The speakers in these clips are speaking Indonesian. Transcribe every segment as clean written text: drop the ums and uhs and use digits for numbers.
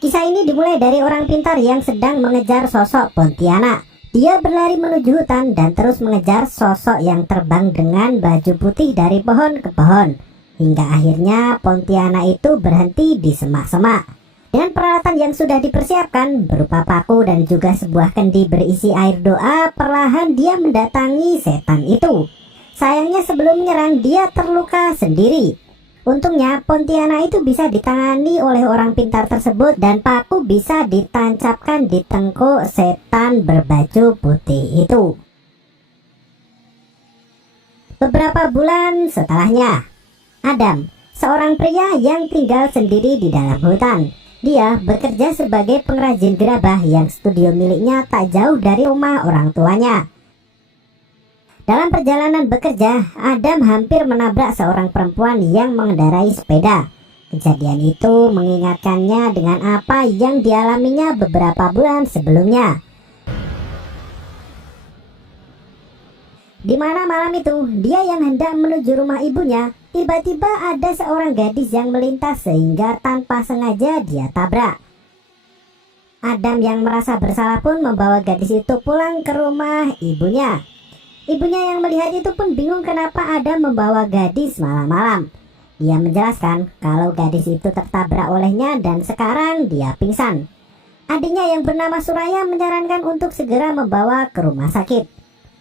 Kisah ini dimulai dari orang pintar yang sedang mengejar sosok Pontianak. Dia berlari menuju hutan dan terus mengejar sosok yang terbang dengan baju putih dari pohon ke pohon. Hingga akhirnya Pontianak itu berhenti di semak-semak. Dengan peralatan yang sudah dipersiapkan berupa paku dan juga sebuah kendi berisi air doa, perlahan dia mendatangi setan itu. Sayangnya sebelum menyerang dia terluka sendiri. Untungnya Pontianak itu bisa ditangani oleh orang pintar tersebut dan paku bisa ditancapkan di tengkuk setan berbaju putih itu. Beberapa bulan setelahnya, Adam, seorang pria yang tinggal sendiri di dalam hutan. Dia bekerja sebagai pengrajin gerabah yang studio miliknya tak jauh dari rumah orang tuanya. Dalam perjalanan bekerja, Adam hampir menabrak seorang perempuan yang mengendarai sepeda. Kejadian itu mengingatkannya dengan apa yang dialaminya beberapa bulan sebelumnya. Di mana malam itu, dia yang hendak menuju rumah ibunya, tiba-tiba ada seorang gadis yang melintas sehingga tanpa sengaja dia tabrak. Adam yang merasa bersalah pun membawa gadis itu pulang ke rumah ibunya. Ibunya yang melihat itu pun bingung kenapa Adam membawa gadis malam-malam. Dia menjelaskan kalau gadis itu tertabrak olehnya dan sekarang dia pingsan. Adiknya yang bernama Suraya menyarankan untuk segera membawa ke rumah sakit.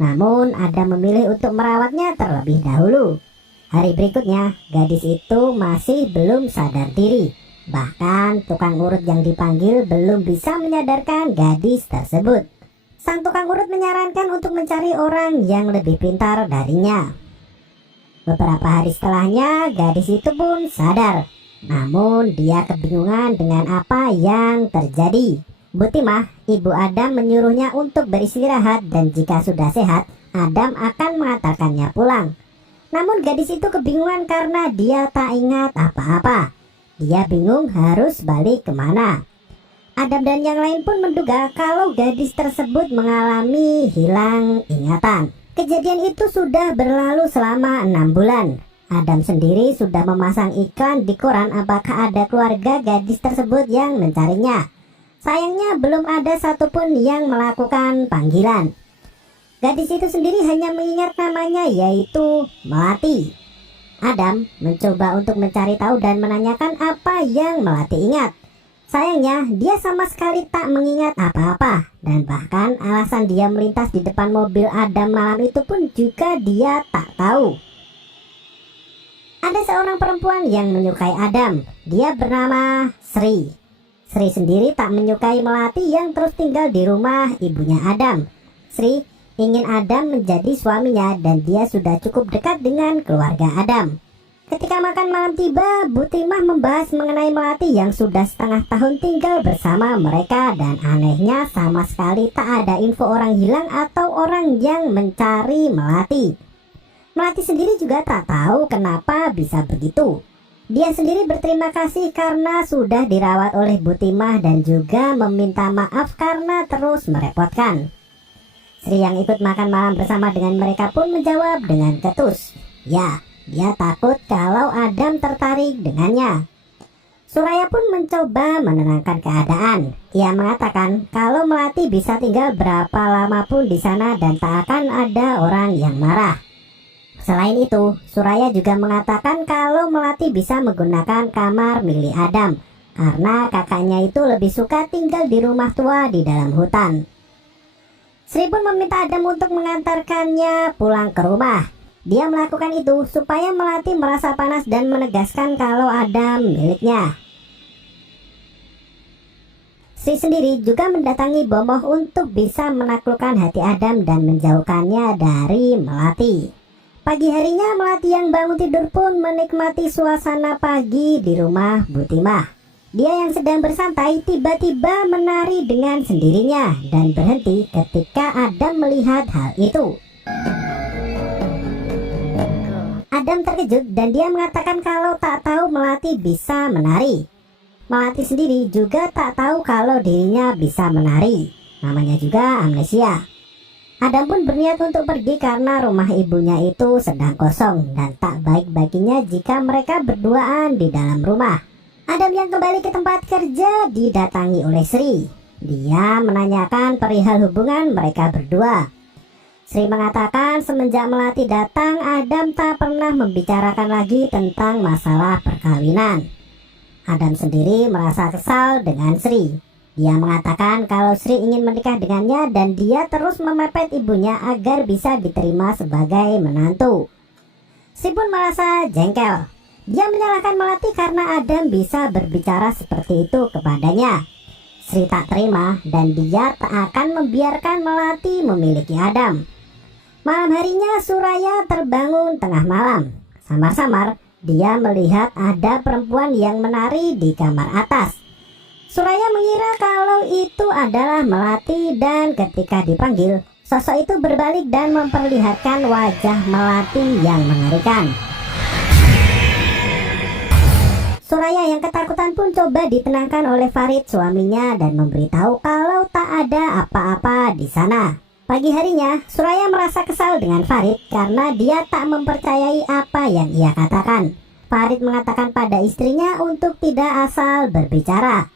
Namun Adam memilih untuk merawatnya terlebih dahulu. Hari berikutnya, gadis itu masih belum sadar diri. Bahkan tukang urut yang dipanggil belum bisa menyadarkan gadis tersebut. Sang tukang urut menyarankan untuk mencari orang yang lebih pintar darinya. Beberapa hari setelahnya, gadis itu pun sadar. Namun dia kebingungan dengan apa yang terjadi. Bu Timah, ibu Adam menyuruhnya untuk beristirahat dan jika sudah sehat, Adam akan mengantarkannya pulang. Namun gadis itu kebingungan karena dia tak ingat apa-apa. Dia bingung harus balik kemana. Adam dan yang lain pun menduga kalau gadis tersebut mengalami hilang ingatan. Kejadian itu sudah berlalu selama 6 bulan. Adam sendiri sudah memasang iklan di koran apakah ada keluarga gadis tersebut yang mencarinya. Sayangnya belum ada satupun yang melakukan panggilan. Gadis itu sendiri hanya mengingat namanya yaitu Melati. Adam mencoba untuk mencari tahu dan menanyakan apa yang Melati ingat. Sayangnya dia sama sekali tak mengingat apa-apa. Dan bahkan alasan dia melintas di depan mobil Adam malam itu pun juga dia tak tahu. Ada seorang perempuan yang menyukai Adam. Dia bernama Sri. Sri sendiri tak menyukai Melati yang terus tinggal di rumah ibunya Adam. Sri ingin Adam menjadi suaminya dan dia sudah cukup dekat dengan keluarga Adam. Ketika makan malam tiba, Bu Timah membahas mengenai Melati yang sudah setengah tahun tinggal bersama mereka dan anehnya sama sekali tak ada info orang hilang atau orang yang mencari Melati. Melati sendiri juga tak tahu kenapa bisa begitu. Dia sendiri berterima kasih karena sudah dirawat oleh Bu Timah dan juga meminta maaf karena terus merepotkan. Sri yang ikut makan malam bersama dengan mereka pun menjawab dengan ketus, ya. Dia takut kalau Adam tertarik dengannya. Suraya pun mencoba menenangkan keadaan. Ia mengatakan kalau Melati bisa tinggal berapa lama pun di sana dan tak akan ada orang yang marah. Selain itu, Suraya juga mengatakan kalau Melati bisa menggunakan kamar milik Adam karena kakaknya itu lebih suka tinggal di rumah tua di dalam hutan. Sri pun meminta Adam untuk mengantarkannya pulang ke rumah. Dia melakukan itu supaya Melati merasa panas dan menegaskan kalau Adam miliknya. Sri sendiri juga mendatangi Bomoh untuk bisa menaklukkan hati Adam dan menjauhkannya dari Melati. Pagi harinya Melati yang bangun tidur pun menikmati suasana pagi di rumah Bu Timah. Dia yang sedang bersantai tiba-tiba menari dengan sendirinya dan berhenti ketika Adam melihat hal itu. Adam terkejut dan dia mengatakan kalau tak tahu Melati bisa menari. Melati sendiri juga tak tahu kalau dirinya bisa menari. Namanya juga amnesia. Adam pun berniat untuk pergi karena rumah ibunya itu sedang kosong dan tak baik baginya jika mereka berduaan di dalam rumah. Adam yang kembali ke tempat kerja didatangi oleh Sri. Dia menanyakan perihal hubungan mereka berdua. Sri mengatakan semenjak Melati datang, Adam tak pernah membicarakan lagi tentang masalah perkawinan. Adam sendiri merasa kesal dengan Sri. Dia mengatakan kalau Sri ingin menikah dengannya dan dia terus memepet ibunya agar bisa diterima sebagai menantu. Sri pun merasa jengkel. Dia menyalahkan Melati karena Adam bisa berbicara seperti itu kepadanya. Sri tak terima dan dia tak akan membiarkan Melati memiliki Adam. Malam harinya Suraya terbangun tengah malam. Samar-samar dia melihat ada perempuan yang menari di kamar atas. Suraya mengira kalau itu adalah Melati dan ketika dipanggil, sosok itu berbalik dan memperlihatkan wajah Melati yang mengerikan. Suraya yang ketakutan pun coba ditenangkan oleh Farid suaminya dan memberitahu kalau tak ada apa-apa di sana. Pagi harinya, Suraya merasa kesal dengan Farid karena dia tak mempercayai apa yang ia katakan. Farid mengatakan pada istrinya untuk tidak asal berbicara.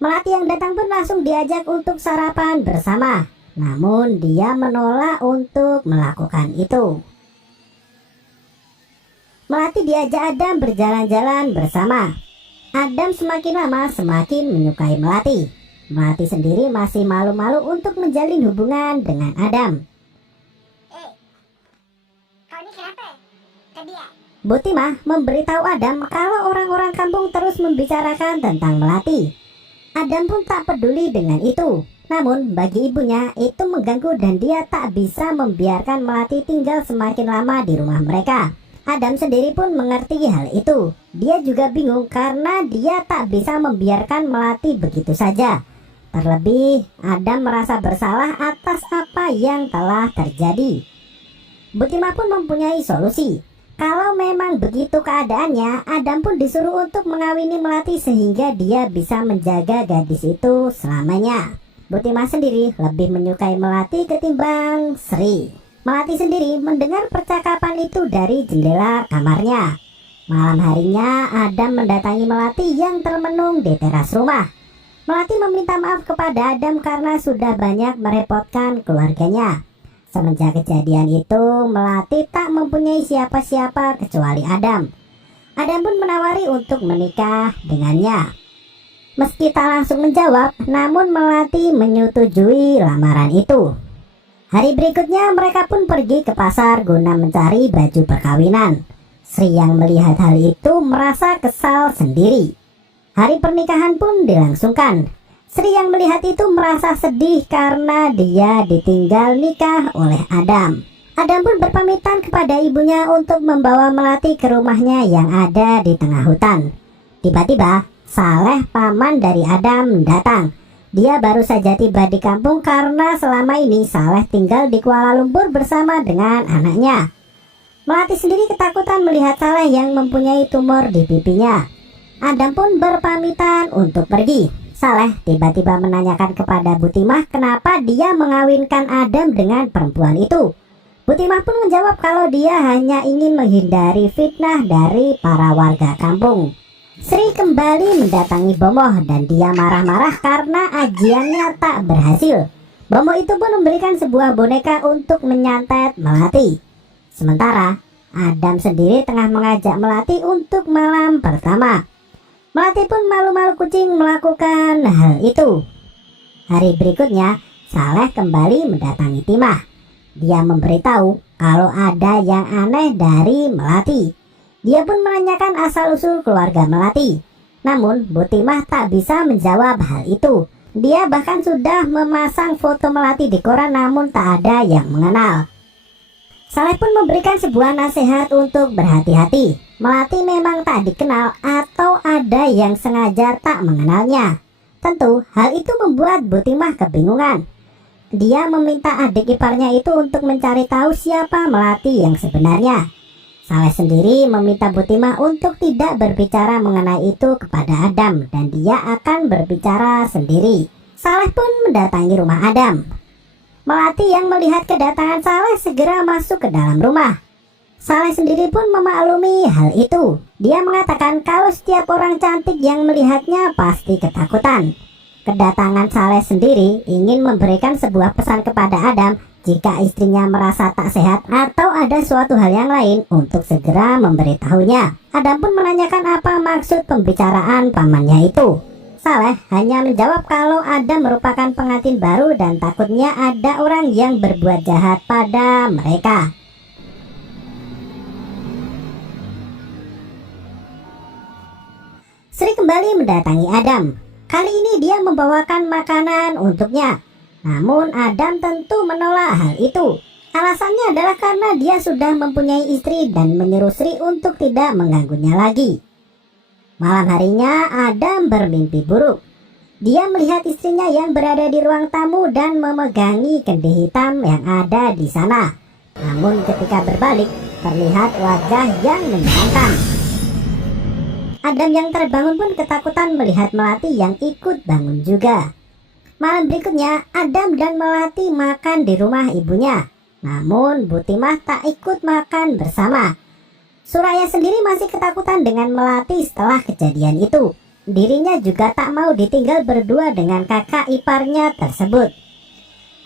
Melati yang datang pun langsung diajak untuk sarapan bersama. Namun dia menolak untuk melakukan itu. Melati diajak Adam berjalan-jalan bersama. Adam semakin lama semakin menyukai Melati. Melati sendiri masih malu-malu untuk menjalin hubungan dengan Adam. Kau ini kenapa? Ke dia? Bu Timah memberitahu Adam kalau orang-orang kampung terus membicarakan tentang Melati. Adam pun tak peduli dengan itu. Namun bagi ibunya itu mengganggu dan dia tak bisa membiarkan Melati tinggal semakin lama di rumah mereka. Adam sendiri pun mengerti hal itu. Dia juga bingung karena dia tak bisa membiarkan Melati begitu saja. Terlebih, Adam merasa bersalah atas apa yang telah terjadi. Bu Timah pun mempunyai solusi. Kalau memang begitu keadaannya, Adam pun disuruh untuk mengawini Melati sehingga dia bisa menjaga gadis itu selamanya. Bu Timah sendiri lebih menyukai Melati ketimbang Sri. Melati sendiri mendengar percakapan itu dari jendela kamarnya. Malam harinya Adam mendatangi Melati yang termenung di teras rumah. Melati meminta maaf kepada Adam karena sudah banyak merepotkan keluarganya. Semenjak kejadian itu, Melati tak mempunyai siapa-siapa kecuali Adam. Adam pun menawari untuk menikah dengannya. Meski tak langsung menjawab, namun Melati menyetujui lamaran itu. Hari berikutnya mereka pun pergi ke pasar guna mencari baju perkawinan. Sri yang melihat hal itu merasa kesal sendiri. Hari pernikahan pun dilangsungkan. Sri yang melihat itu merasa sedih karena dia ditinggal nikah oleh Adam. Adam pun berpamitan kepada ibunya untuk membawa Melati ke rumahnya yang ada di tengah hutan. Tiba-tiba Saleh, paman dari Adam, datang. Dia baru saja tiba di kampung karena selama ini Saleh tinggal di Kuala Lumpur bersama dengan anaknya. Melati sendiri ketakutan melihat Saleh yang mempunyai tumor di pipinya. Adam pun berpamitan untuk pergi. Saleh tiba-tiba menanyakan kepada Bu Timah kenapa dia mengawinkan Adam dengan perempuan itu. Bu Timah pun menjawab kalau dia hanya ingin menghindari fitnah dari para warga kampung. Sri kembali mendatangi Bomoh dan dia marah-marah karena ajiannya tak berhasil. Bomoh itu pun memberikan sebuah boneka untuk menyantet Melati. Sementara Adam sendiri tengah mengajak Melati untuk malam pertama. Melati pun malu-malu kucing melakukan hal itu. Hari berikutnya Saleh kembali mendatangi Timah. Dia memberitahu kalau ada yang aneh dari Melati. Dia pun menanyakan asal-usul keluarga Melati. Namun Bu Timah tak bisa menjawab hal itu. Dia bahkan sudah memasang foto Melati di koran namun tak ada yang mengenal. Saleh pun memberikan sebuah nasihat untuk berhati-hati. Melati memang tak dikenal atau ada yang sengaja tak mengenalnya. Tentu hal itu membuat Bu Timah kebingungan. Dia meminta adik iparnya itu untuk mencari tahu siapa Melati yang sebenarnya. Saleh sendiri meminta Bu Timah untuk tidak berbicara mengenai itu kepada Adam dan dia akan berbicara sendiri. Saleh pun mendatangi rumah Adam. Melati yang melihat kedatangan Saleh segera masuk ke dalam rumah. Saleh sendiri pun memaklumi hal itu. Dia mengatakan kalau setiap orang cantik yang melihatnya pasti ketakutan. Kedatangan Saleh sendiri ingin memberikan sebuah pesan kepada Adam jika istrinya merasa tak sehat atau ada suatu hal yang lain untuk segera memberitahunya. Adam pun menanyakan apa maksud pembicaraan pamannya itu. Saleh hanya menjawab kalau Adam merupakan pengantin baru dan takutnya ada orang yang berbuat jahat pada mereka. Sri kembali mendatangi Adam. Kali ini dia membawakan makanan untuknya. Namun Adam tentu menolak hal itu. Alasannya adalah karena dia sudah mempunyai istri dan menyuruh Sri untuk tidak mengganggunya lagi. Malam harinya Adam bermimpi buruk. Dia melihat istrinya yang berada di ruang tamu dan memegangi kendi hitam yang ada di sana. Namun ketika berbalik, terlihat wajah yang menyenangkan. Adam yang terbangun pun ketakutan melihat Melati yang ikut bangun juga. Malam berikutnya, Adam dan Melati makan di rumah ibunya. Namun, Butimah tak ikut makan bersama. Suraya sendiri masih ketakutan dengan Melati setelah kejadian itu. Dirinya juga tak mau ditinggal berdua dengan kakak iparnya tersebut.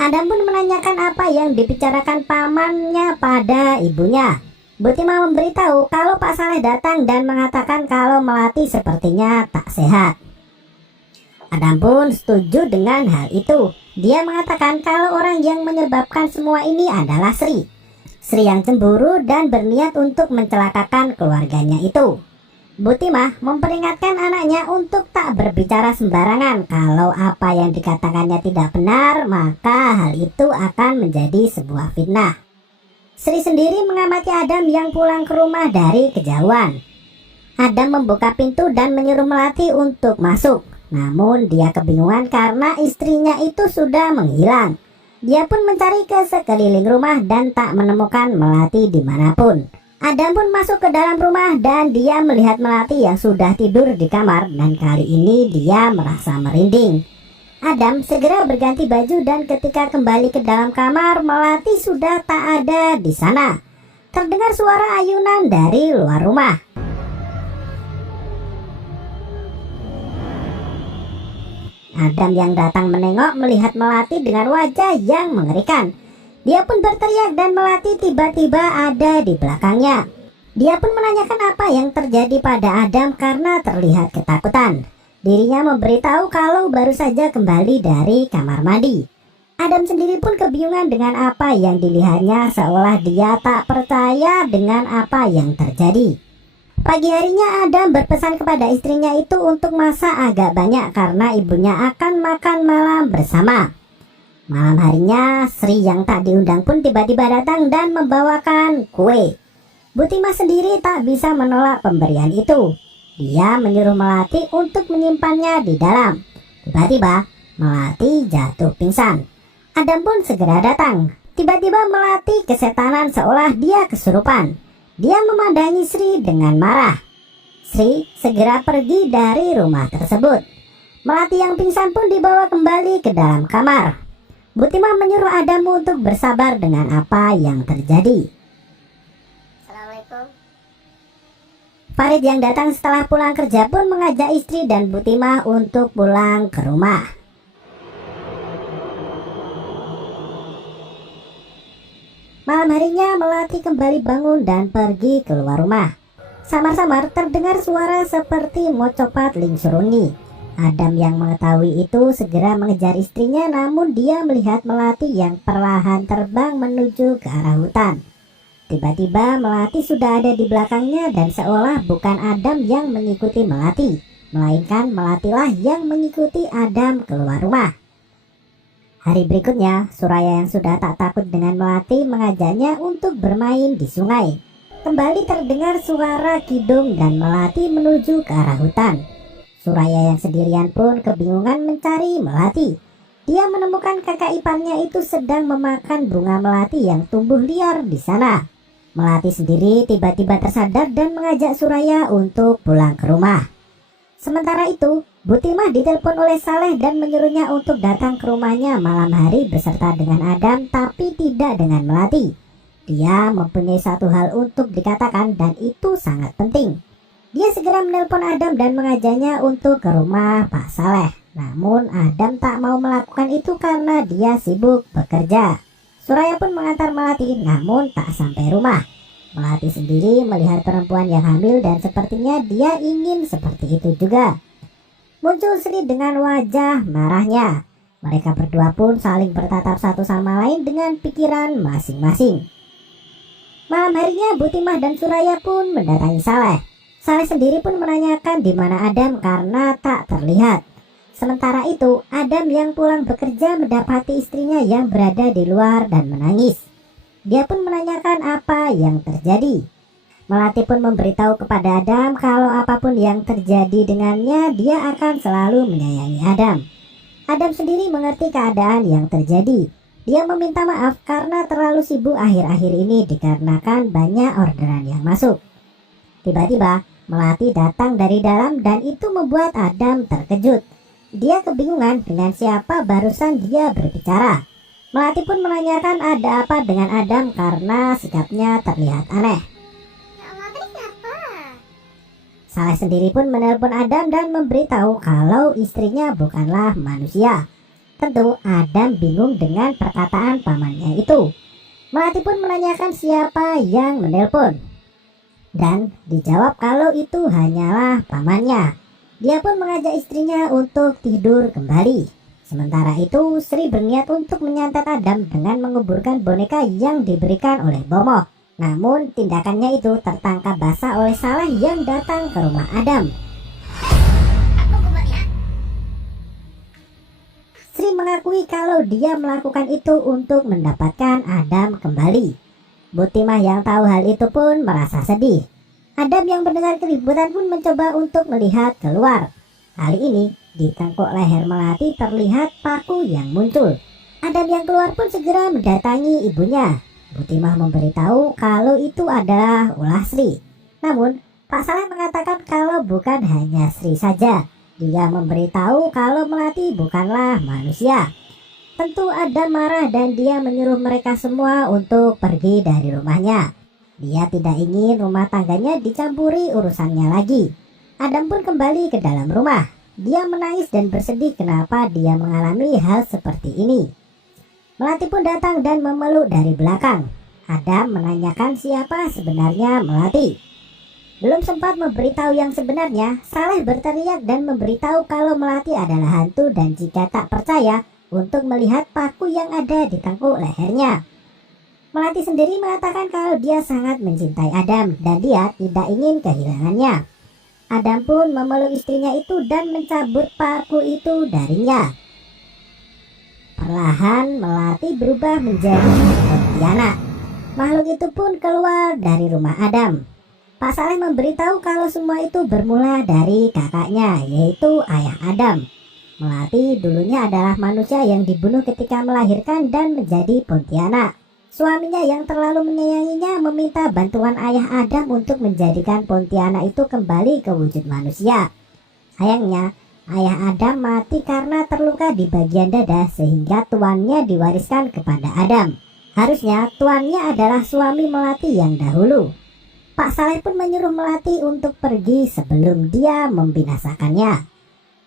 Adam pun menanyakan apa yang dibicarakan pamannya pada ibunya. Butimah memberitahu kalau Pak Saleh datang dan mengatakan kalau Melati sepertinya tak sehat. Adam pun setuju dengan hal itu. Dia mengatakan kalau orang yang menyebabkan semua ini adalah Sri. Sri yang cemburu dan berniat untuk mencelakakan keluarganya itu. Butimah memperingatkan anaknya untuk tak berbicara sembarangan. Kalau apa yang dikatakannya tidak benar, maka hal itu akan menjadi sebuah fitnah. Sri sendiri mengamati Adam yang pulang ke rumah dari kejauhan. Adam membuka pintu dan menyuruh Melati untuk masuk. Namun dia kebingungan karena istrinya itu sudah menghilang. Dia pun mencari ke sekeliling rumah dan tak menemukan Melati dimanapun. Adam pun masuk ke dalam rumah dan dia melihat Melati yang sudah tidur di kamar dan kali ini dia merasa merinding. Adam segera berganti baju dan ketika kembali ke dalam kamar, Melati sudah tak ada di sana. Terdengar suara ayunan dari luar rumah. Adam yang datang menengok melihat Melati dengan wajah yang mengerikan. Dia pun berteriak dan Melati tiba-tiba ada di belakangnya. Dia pun menanyakan apa yang terjadi pada Adam karena terlihat ketakutan. Dirinya memberitahu kalau baru saja kembali dari kamar mandi. Adam sendiri pun kebingungan dengan apa yang dilihatnya, seolah dia tak percaya dengan apa yang terjadi. Pagi harinya Adam berpesan kepada istrinya itu untuk masak agak banyak karena ibunya akan makan malam bersama. Malam harinya Sri yang tak diundang pun tiba-tiba datang dan membawakan kue. Butimah sendiri tak bisa menolak pemberian itu. Dia menyuruh Melati untuk menyimpannya di dalam. Tiba-tiba Melati jatuh pingsan. Adam pun segera datang. Tiba-tiba Melati kesetanan seolah dia kesurupan. Dia memandangi Sri dengan marah. Sri segera pergi dari rumah tersebut. Melati yang pingsan pun dibawa kembali ke dalam kamar. Butimah menyuruh Adam untuk bersabar dengan apa yang terjadi. Assalamualaikum. Farid yang datang setelah pulang kerja pun mengajak istri dan Butimah untuk pulang ke rumah. Malam harinya Melati kembali bangun dan pergi keluar rumah. Samar-samar terdengar suara seperti mocopat lingsurungi. Adam yang mengetahui itu segera mengejar istrinya, namun dia melihat Melati yang perlahan terbang menuju ke arah hutan. Tiba-tiba Melati sudah ada di belakangnya dan seolah bukan Adam yang mengikuti Melati, melainkan Melatilah yang mengikuti Adam keluar rumah. Hari berikutnya, Suraya yang sudah tak takut dengan Melati mengajaknya untuk bermain di sungai. Kembali terdengar suara kidung dan Melati menuju ke arah hutan. Suraya yang sendirian pun kebingungan mencari Melati. Dia menemukan kakak iparnya itu sedang memakan bunga melati yang tumbuh liar di sana. Melati sendiri tiba-tiba tersadar dan mengajak Suraya untuk pulang ke rumah. Sementara itu, Butimah ditelepon oleh Saleh dan menyuruhnya untuk datang ke rumahnya malam hari beserta dengan Adam tapi tidak dengan Melati. Dia mempunyai satu hal untuk dikatakan dan itu sangat penting. Dia segera menelpon Adam dan mengajaknya untuk ke rumah Pak Saleh. Namun Adam tak mau melakukan itu karena dia sibuk bekerja. Suraya pun mengantar Melati namun tak sampai rumah. Melati sendiri melihat perempuan yang hamil dan sepertinya dia ingin seperti itu juga. Muncul Sri dengan wajah marahnya. Mereka berdua pun saling bertatap satu sama lain dengan pikiran masing-masing. Malam harinya Bu Timah dan Suraya pun mendatangi Saleh. Saleh sendiri pun menanyakan di mana Adam karena tak terlihat. Sementara itu, Adam yang pulang bekerja mendapati istrinya yang berada di luar dan menangis. Dia pun menanyakan apa yang terjadi. Melati pun memberitahu kepada Adam kalau apapun yang terjadi dengannya, dia akan selalu menyayangi Adam. Adam sendiri mengerti keadaan yang terjadi. Dia meminta maaf karena terlalu sibuk akhir-akhir ini dikarenakan banyak orderan yang masuk. Tiba-tiba, Melati datang dari dalam dan itu membuat Adam terkejut. Dia kebingungan dengan siapa barusan dia berbicara. Melati pun menanyakan ada apa dengan Adam karena sikapnya terlihat aneh. Ya Allah, tadi siapa? Saleh sendiri pun menelpon Adam dan memberitahu kalau istrinya bukanlah manusia. Tentu Adam bingung dengan perkataan pamannya itu. Melati pun menanyakan siapa yang menelpon. Dan dijawab kalau itu hanyalah pamannya. Dia pun mengajak istrinya untuk tidur kembali. Sementara itu, Sri berniat untuk menyantet Adam dengan menguburkan boneka yang diberikan oleh Bomo. Namun, tindakannya itu tertangkap basah oleh Saleh yang datang ke rumah Adam. Aku kuburnya. Sri mengakui kalau dia melakukan itu untuk mendapatkan Adam kembali. Bu Timah yang tahu hal itu pun merasa sedih. Adam yang mendengar keributan pun mencoba untuk melihat keluar. Kali ini, di tengkuk leher Melati terlihat paku yang muncul. Adam yang keluar pun segera mendatangi ibunya. Bu Timah memberitahu kalau itu adalah ulah Sri. Namun, Pak Saleh mengatakan kalau bukan hanya Sri saja. Dia memberitahu kalau Melati bukanlah manusia. Tentu Adam marah dan dia menyuruh mereka semua untuk pergi dari rumahnya. Dia tidak ingin rumah tangganya dicampuri urusannya lagi. Adam pun kembali ke dalam rumah. Dia menangis dan bersedih kenapa dia mengalami hal seperti ini. Melati pun datang dan memeluk dari belakang. Adam menanyakan siapa sebenarnya Melati. Belum sempat memberitahu yang sebenarnya, Saleh berteriak dan memberitahu kalau Melati adalah hantu dan jika tak percaya untuk melihat paku yang ada di tengkuk lehernya. Melati sendiri mengatakan kalau dia sangat mencintai Adam dan dia tidak ingin kehilangannya. Adam pun memeluk istrinya itu dan mencabut paku itu darinya. Perlahan Melati berubah menjadi kuntilanak. Makhluk itu pun keluar dari rumah Adam. Pak Saleh memberitahu kalau semua itu bermula dari kakaknya, yaitu ayah Adam. Melati dulunya adalah manusia yang dibunuh ketika melahirkan dan menjadi Pontianak. Suaminya yang terlalu menyayanginya meminta bantuan ayah Adam untuk menjadikan Pontianak itu kembali ke wujud manusia. Sayangnya, ayah Adam mati karena terluka di bagian dada sehingga tuannya diwariskan kepada Adam. Harusnya tuannya adalah suami Melati yang dahulu. Pak Saleh pun menyuruh Melati untuk pergi sebelum dia membinasakannya.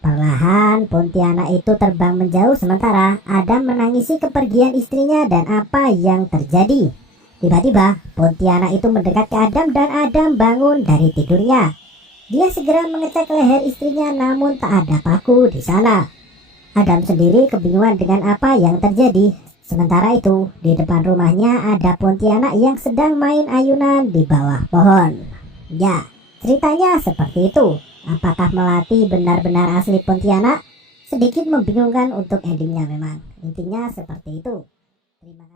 Perlahan Pontianak itu terbang menjauh sementara Adam menangisi kepergian istrinya dan apa yang terjadi. Tiba-tiba Pontianak itu mendekat ke Adam dan Adam bangun dari tidurnya. Dia segera mengecek leher istrinya namun tak ada paku di sana. Adam sendiri kebingungan dengan apa yang terjadi. Sementara itu di depan rumahnya ada Pontianak yang sedang main ayunan di bawah pohon. Ya, ceritanya seperti itu. Apakah Melati benar-benar asli Pontianak? Sedikit membingungkan untuk endingnya memang. Intinya seperti itu. Terima kasih.